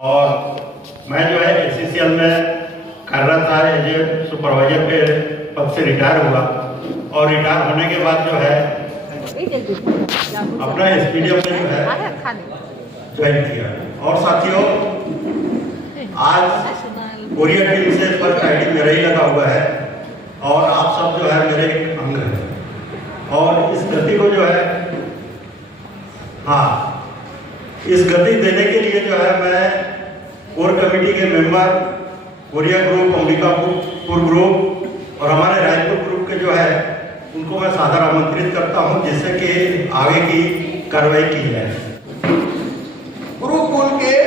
और मैं जो है एससीसीएल में कार्यरत था एज ए सुपरवाइजर के पद से रिटायर हुआ और रिटायर होने के बाद जो है अपना एसपीडीएम में जो है ज्वाइन किया। और साथियों, आज कोरिया टीम से फर्स्ट आईडी मेरा ही लगा हुआ है और आप सब जो है मेरे एक अंग हैं। और इस गति को जो है इस गति देने के लिए जो है मैं कोर कमेटी के member, Korea group, Ambikapur group और हमारे रायपुर ग्रुप के जो है उनको मैं सादर आमंत्रित करता हूं, जिससे कि आगे की कार्रवाई की जाए। गुरुकुल के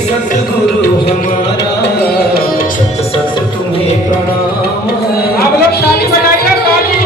सतगुरु हमारा सत सत तुम्हें प्रणाम है। आप लोग ताली बजाइए, ताली।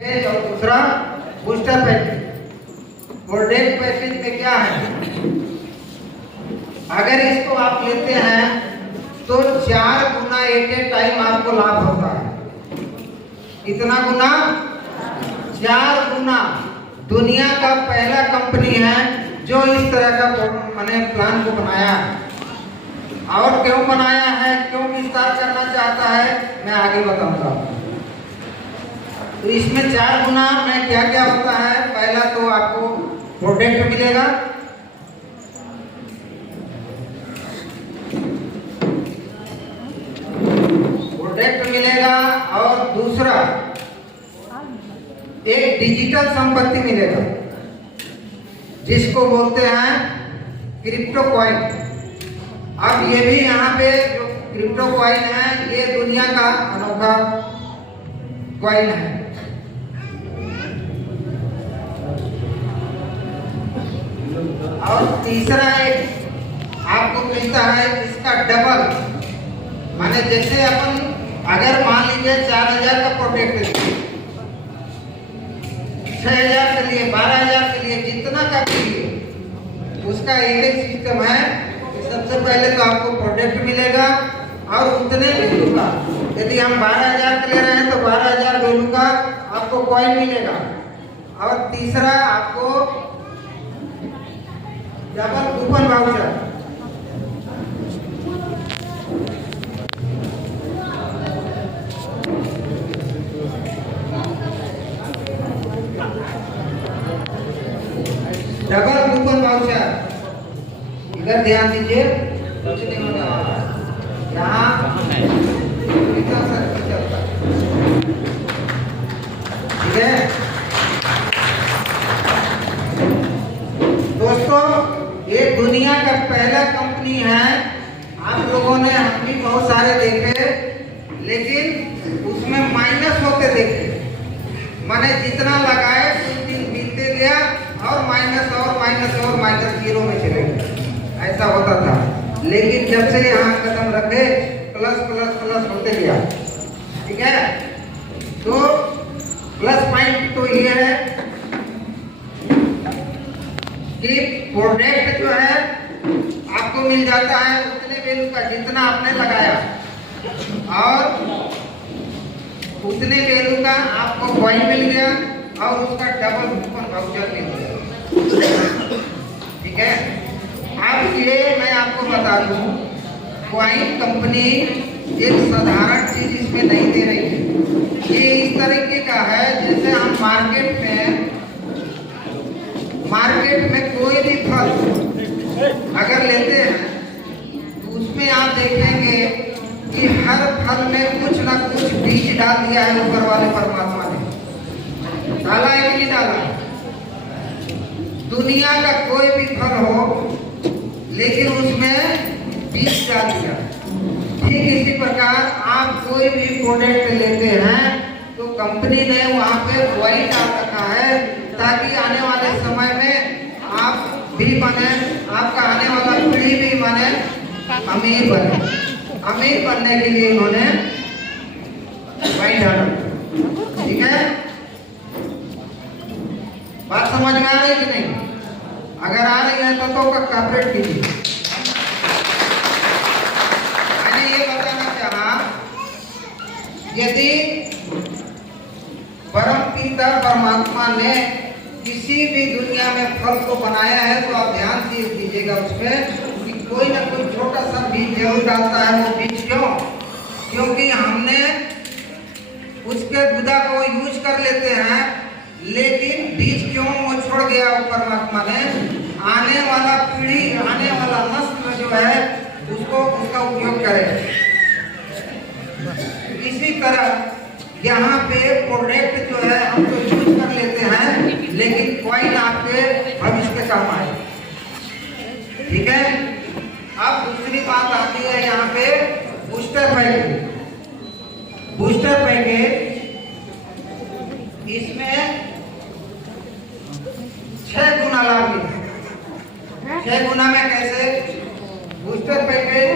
और दूसरा बूस्टर पैकेज। प्रोडक्ट पैकेज में क्या है, अगर इसको आप लेते हैं तो 4 गुना एट ए टाइम आपको लाभ होता है। कितना गुना? 4 गुना। दुनिया का पहला कंपनी है जो इस तरह का मैंने प्लान को बनाया है। और क्यों बनाया है, क्यों विस्तार करना चाहता है, मैं आगे बताऊंगा। तो इसमें 4 गुना में क्या क्या होता है। पहला तो आपको प्रोडक्ट मिलेगा, और दूसरा एक डिजिटल संपत्ति मिलेगा जिसको बोलते हैं क्रिप्टो कॉइन। अब ये भी यहाँ पे जो क्रिप्टो कॉइन है ये दुनिया का अनोखा कॉइन है। और तीसरा एक आपको मिलता है इसका डबल, माने जैसे अपन अगर मान लीजिए 4000 का प्रोडक्ट, 6000 के लिए, 12000 के लिए, जितना का भी उसका एक सिस्टम है कि सबसे पहले तो आपको प्रोडक्ट मिलेगा और उतने वैल्यू का, यदि हम 12,000 का ले रहे हैं तो 12,000 वैल्यू का आपको कॉइन मिलेगा। और तीसरा आपको double coupon voucher. Double coupon voucher, इधर ध्यान दीजिए, कुछ नहीं होने वाला है। यहाँ ठीक है दोस्तों, ये दुनिया का पहला कंपनी है। आप लोगों ने, हम भी बहुत सारे देखे, लेकिन उसमें माइनस होते देखे। मैंने जितना लगाए कुछ दिन बीतते गया और माइनस और माइनस और माइनस जीरो में चले गए, ऐसा होता था। लेकिन जब से यहाँ कदम रखे प्लस प्लस प्लस होते गया। ठीक है, तो प्लस पॉइंट तो ये है कि प्रोडक्ट जो है आपको मिल जाता है उतने वैल्यू का जितना आपने लगाया, और उतने वैल्यू का आपको कॉइन मिल गया और उसका डबल कूपन वाउचर मिल गया। ठीक है, अब ये मैं आपको बता दूं, कॉइन कंपनी एक साधारण चीज इसमें नहीं दे रही है। ये इस तरीके का है जैसे हम मार्केट में कोई भी फल अगर लेते हैं तो उसमें आप देखेंगे कि हर फल में कुछ ना कुछ बीज डाल दिया है ऊपर वाले परमात्मा ने। डाला है कि नहीं डाला? दुनिया का कोई भी फल हो लेकिन उसमें बीज डाल दिया। ठीक इसी प्रकार आप कोई भी प्रोडक्ट लेते हैं तो कंपनी ने वहाँ पे वही डाल रखा है ताकि आने वाले समय में आप भी बने, आपका आने वाला पीढ़ी भी बने, अमीर बने। अमीर बनने के लिए इन्होंने वही डाला। ठीक है, बात समझ में आ रही है कि नहीं? अगर आ रही है तो कॉपरेट कीजिए। मैंने ये बताना चाहा, यदि परम पिता परमात्मा ने किसी भी दुनिया में फल को बनाया है तो आप ध्यान से दीजिएगा उसमें कि कोई ना कोई छोटा सा बीज जरूर डालता है। वो बीज क्यों? क्योंकि हमने उसके गुदा को यूज कर लेते हैं, लेकिन बीज क्यों वो छोड़ गया वो परमात्मा ने? आने वाला पीढ़ी, आने वाला नस्ल जो है उसको उसका उपयोग करे। इसी तरह यहाँ पे प्रोडक्ट जो है हम तो यूज कर लेते हैं, लेकिन कॉइन आपके भविष्य के काम आए। ठीक है, अब दूसरी बात आती है यहाँ पे बूस्टर पैकेज। बूस्टर पैकेज इसमें 6 गुना लाभ मिलता है। 6 गुना में कैसे? बूस्टर पैकेज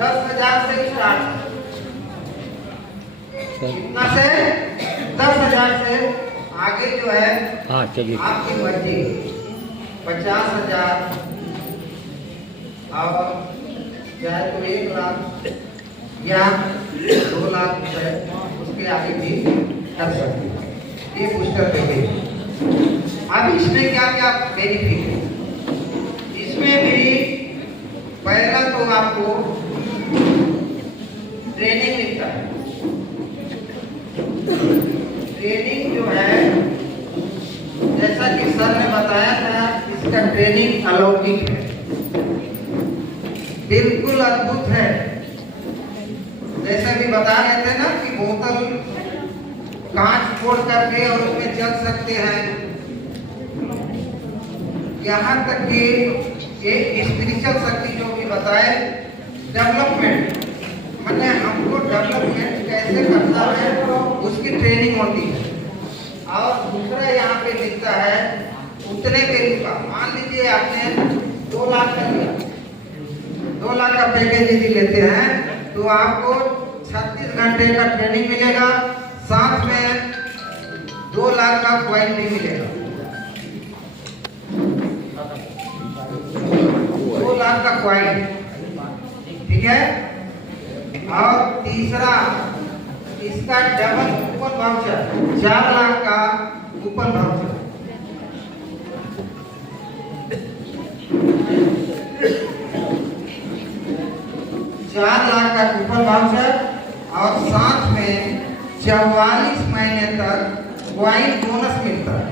10,000 से स्टार्ट, कितना से? 10,000 से आगे जो है आपकी मर्जी। 50,000 और चाहे तो 1 लाख या 2 लाख रुपए उसके आगे भी कर सकते हैं। ये बूस्टर पैकेज। अब इसमें क्या क्या बेनिफिट है? इसमें भी पहला तो आपको ट्रेनिंग मिलता है। ट्रेनिंग जो है जैसा कि सर ने बताया था, इसका ट्रेनिंग अलौकिक है, बिल्कुल अद्भुत है। जैसा कि बता रहे थे ना कि बोतल कांच फोड़ करके और उसमें चल सकते हैं, यहाँ तक कि एक स्पिरिचुअल शक्ति जो भी बताए, डेवलपमेंट, मैंने हमको डेवलपमेंट कैसे करना है उसकी ट्रेनिंग होती है। और दूसरा यहाँ पे लिखता है उतने वैल्यू का। मान लीजिए आपने 2 लाख का लिया, 2 लाख का पैकेज यदि लेते हैं तो आपको 36 घंटे का ट्रेनिंग मिलेगा, साथ में 2 लाख का कॉइन भी मिलेगा। लाख का क्वाइन, ठीक है। और तीसरा इसका डबल कूपन वाउचर 4 लाख का कूपन वाउचर। का कूपन वाउचर और साथ में 44 महीने तक क्वाइन बोनस मिलता है।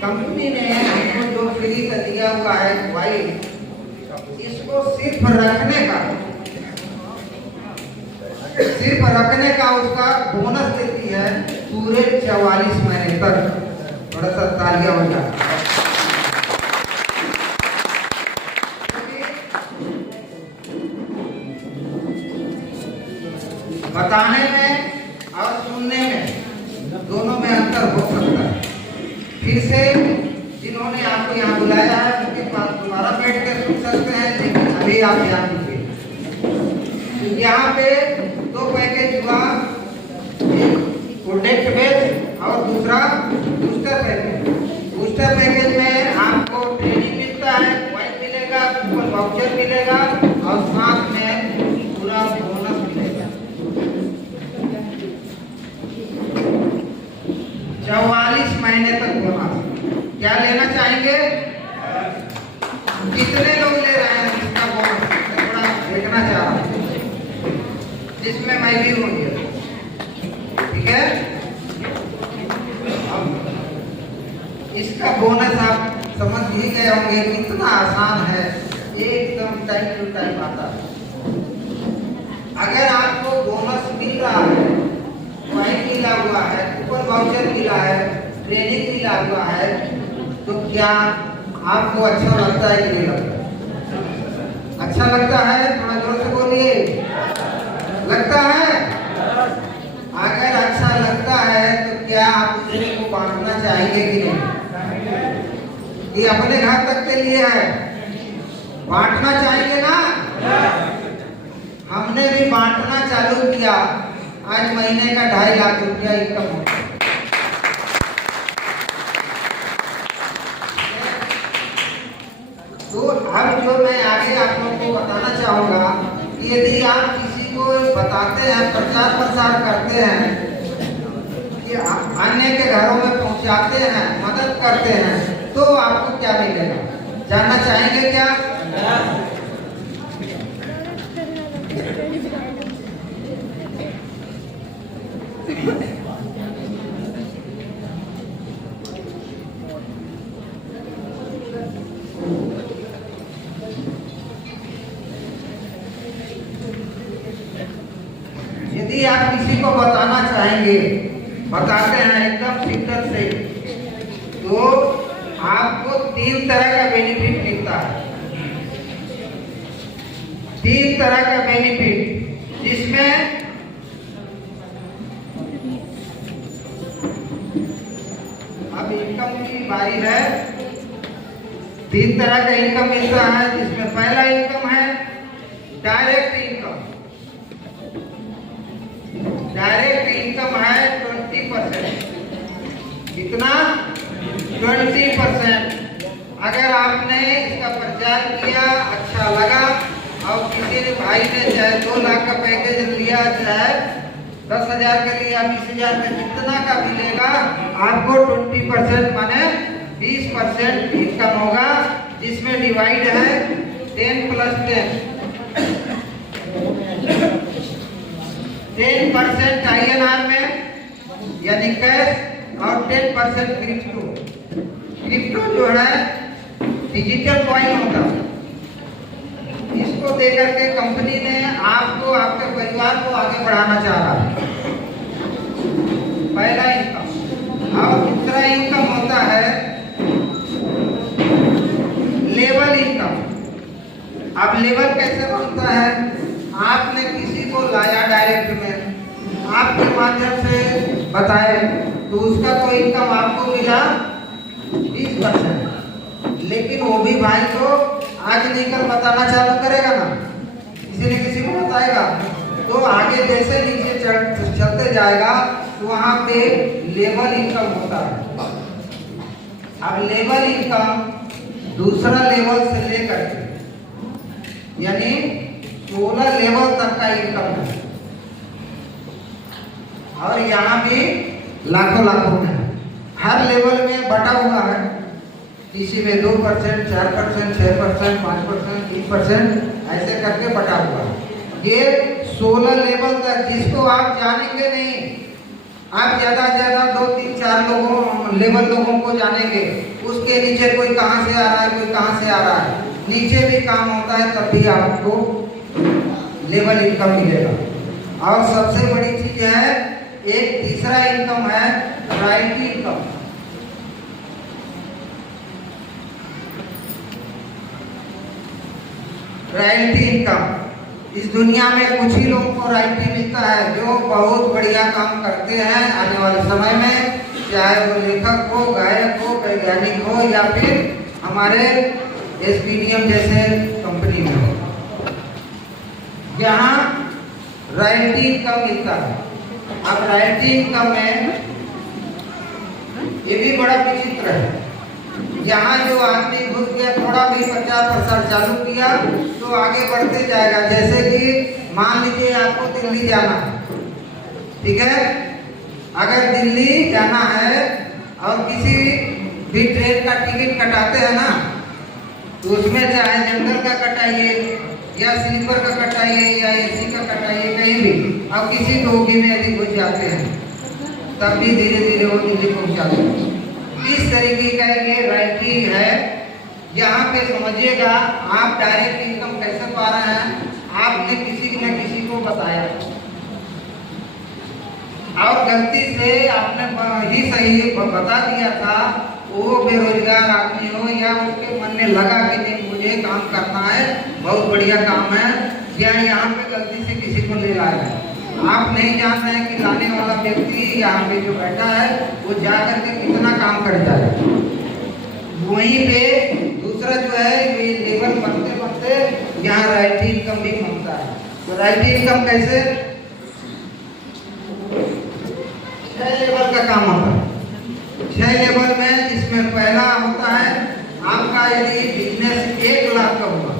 कंपनी ने हमको जो फ्री का दिया हुआ है क्वाइन, इसको सिर्फ रखने का उसका बोनस देती है पूरे 44 महीने तक। थोड़ा सा तालियां हो जाए। बताने में और सुनने में दोनों में अंतर हो सकता है। फिर से जिन्होंने आपको यहाँ बुलाया है उनके पास दोबारा बैठ कर सुन सकते हैं, लेकिन अभी आप ध्यान दीजिए। यहाँ पे 2 पैकेज हुआ, एक प्रोडक्ट बेच और दूसरा बूस्टर पैकेज। बूस्टर पैकेज में आपको ट्रेनिंग मिलता है, क्वाइन मिलेगा, कूपन वाउचर मिलेगा और साथ में पूरा बोनस मिलेगा। 44 महीने तक बोनस। क्या लेना चाहेंगे? कितने लोग ले रहे हैं इसका बोनस? थोड़ा देखना चाह रहा हूँ, जिसमें मैं भी हूँ। ठीक है, इसका बोनस आप समझ ही गए होंगे कितना आसान है, एकदम टाइम टू टाइम आता है। अगर आपको बोनस मिल रहा है, क्वाइन मिला हुआ है, कूपन वाउचर मिला है, ट्रेनिंग मिला हुआ है, तो क्या आपको अच्छा लगता है कि नहीं लगता? अच्छा लगता है? थोड़ा जोर से बोलिए। लगता है? अगर अच्छा लगता है तो क्या आप दूसरे को बांटना चाहेंगे कि नहीं? ये अपने घर तक के लिए है, बांटना चाहेंगे ना? हमने भी बांटना चालू किया। आज महीने का 2.5 लाख रुपया इनकम होता है। तो अब जो मैं आगे आप लोगों को बताना चाहूँगा कि यदि आप किसी को बताते हैं, प्रचार प्रसार करते हैं कि अन्य के घरों में पहुँचाते हैं, मदद करते हैं, तो आपको क्या मिलेगा? जानना चाहेंगे क्या? यदि आप किसी को बताना चाहेंगे, बताते हैं एकदम शिद्दत से, तो आपको 3 तरह का बेनिफिट मिलता है। 3 तरह का बेनिफिट, जिसमें अब इनकम की बारी है। 3 तरह का इनकम मिलता है, जिसमें पहला इनकम है डायरेक्ट इनकम। डायरेक्ट इनकम है 20%। कितना? 20%। अगर आपने इसका प्रचार किया, अच्छा लगा, और किसी ने भाई ने चाहे 2 लाख का पैकेज लिया, चाहे 10,000 का लिया, 20,000 का, कितना का मिलेगा आपको 20% माने 20% इनकम होगा, जिसमें डिवाइड है 10 + 10। 10% INR में यानी कैश और 10% क्रिप्टो। क्रिप्टो जो है डिजिटल कॉइन होता है। इसको देकर के कंपनी ने आपको, आपके परिवार को आगे बढ़ाना चाह रहा है। पहला इनकम। और दूसरा इनकम होता है लेवल इनकम। अब लेवल कैसे बनता है? आपने किसी को लाया डायरेक्ट में, आपके माध्यम से बताए, तो उसका तो इनकम आपको मिला 20%। लेकिन वो भी भाई को आज नहीं कल बताना चालू करेगा ना, किसी न किसी को बताएगा, तो आगे जैसे नीचे चलते जाएगा तो वहाँ पे लेवल इनकम होता है। अब लेवल इनकम दूसरा लेवल से लेकर के यानी 16 लेवल तक का इनकम है, और यहाँ भी लाखों लाखों में है। हर लेवल में बटा हुआ है, किसी में 2%, 4%, 6%, 5%, 3% ऐसे करके बटा हुआ है। ये 16 लेवल तक, जिसको आप जानेंगे नहीं, आप ज़्यादा से ज़्यादा 2, 3, 4 लेवल लोगों को जानेंगे। उसके नीचे कोई कहाँ से आ रहा है, कोई कहाँ से आ रहा है, नीचे भी काम होता है, तब भी आपको लेवल इनकम मिलेगा। और सबसे बड़ी चीज़ है, एक तीसरा इनकम है रॉयल्टी इनकम। रॉयल्टी इनकम, इस दुनिया में कुछ ही लोगों को रॉयल्टी मिलता है जो बहुत बढ़िया काम करते हैं आने वाले समय में, चाहे वो लेखक हो, गायक हो, वैज्ञानिक हो, या फिर हमारे एसपीडीएम जैसे कंपनी में हो, यहाँ रॉयल्टी इनकम मिलता है। अब रॉयल्टी इनकम में ये भी बड़ा विचित्र है। यहाँ जो आदमी घुस गया, थोड़ा भी 50% चालू किया तो आगे बढ़ते जाएगा। जैसे कि मान लीजिए आपको दिल्ली जाना है, ठीक है, अगर दिल्ली जाना है और किसी भी ट्रेन का टिकट कटाते हैं ना, तो उसमें चाहे जनरल का कटाइए या स्लीपर का कटाइए या एसी का कटाइए, कहीं भी अब किसी बोगी में यदि घुस जाते हैं तब भी धीरे धीरे वो दिल्ली पहुँचाते हैं। इस तरीके का ये रॉयल्टी है। यहाँ पे समझिएगा, आप डायरेक्ट इनकम कैसे पा रहे हैं, आपने किसी न किसी को बताया और गलती से आपने ही सही बता दिया था, वो बेरोजगार आदमी हो या उसके मन में लगा कि नहीं मुझे काम करना है, बहुत बढ़िया काम है, या यहाँ पे गलती से किसी को ले लाया है। आप नहीं जान रहे हैं कि लाने वाला व्यक्ति यहाँ पे जो बैठा है वो जा करके कितना काम कर जाएगा। वहीं पे दूसरा जो है, ये लेवल बढ़ते बढ़ते यहाँ रॉयल्टी इनकम भी बनता है। तो रॉयल्टी इनकम कैसे, 6 लेवल का काम होता है। 6 लेवल में, जिसमें पहला होता है आपका यदि बिजनेस 1 लाख का हुआ,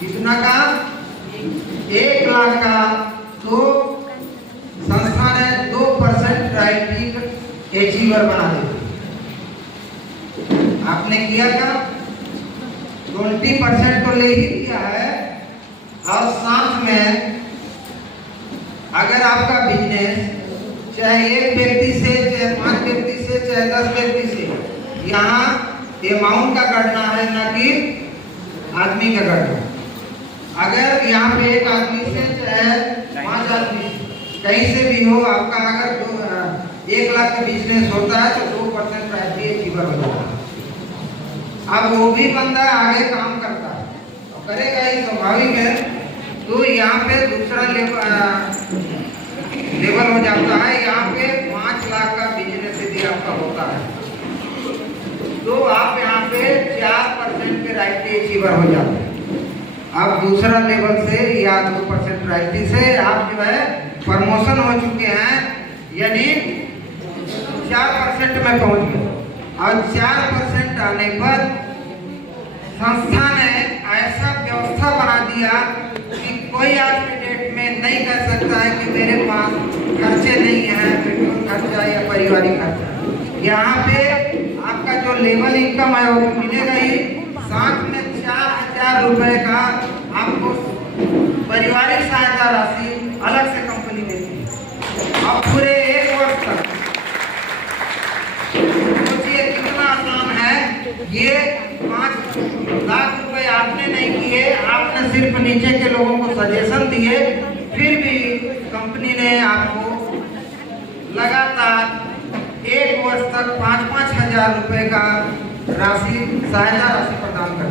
कितना का, 1 लाख का, तो संस्थान है 2% रॉयल्टी एचीवर बना देती। आपने किया का 20% तो ले ही किया है, और साथ में अगर आपका बिजनेस चाहे 1 व्यक्ति से, चाहे 5 व्यक्ति से, चाहे 10 व्यक्ति से, यहाँ अमाउंट का गणना है, ना कि आदमी का गणना। अगर यहाँ पे एक आदमी से चाहे 5 आदमी कहीं से भी हो, आपका अगर 1 लाख का बिजनेस होता है तो 2% रॉयल्टी एचीवर हो जाता है। अब वो भी बंदा आगे काम करता है तो करेगा ही, स्वाभाविक है। तो यहाँ पे दूसरा लेवल हो जाता है। यहाँ पे 5 लाख का बिजनेस यदि आपका होता है तो आप यहाँ पे 4% के रॉयल्टी एचीवर हो जाते हैं। अब दूसरा लेवल से या 2% रॉयल्टी से आप जो है प्रमोशन हो चुके हैं, यानी 4% में पहुंच गए। और 4% आने पर संस्था ने ऐसा व्यवस्था बना दिया कि कोई आज के डेट में नहीं कह सकता है कि मेरे पास खर्चे नहीं है, पेट्रोल खर्चा या पारिवारिक खर्चा। यहाँ पे आपका जो लेवल इनकम है वो मिलेगा ही, साथ में 4000 रुपए का आपको पारिवारिक सहायता राशि अलग से कंपनी देती है। अब पूरे 1 वर्ष तक सोचिए कितना आसान है। ये 5 लाख रुपए आपने नहीं किए, आपने सिर्फ नीचे के लोगों को सजेशन दिए, फिर भी कंपनी ने आपको लगातार 1 वर्ष तक 5-5 हजार रुपए का राशि, सहायता राशि प्रदान कर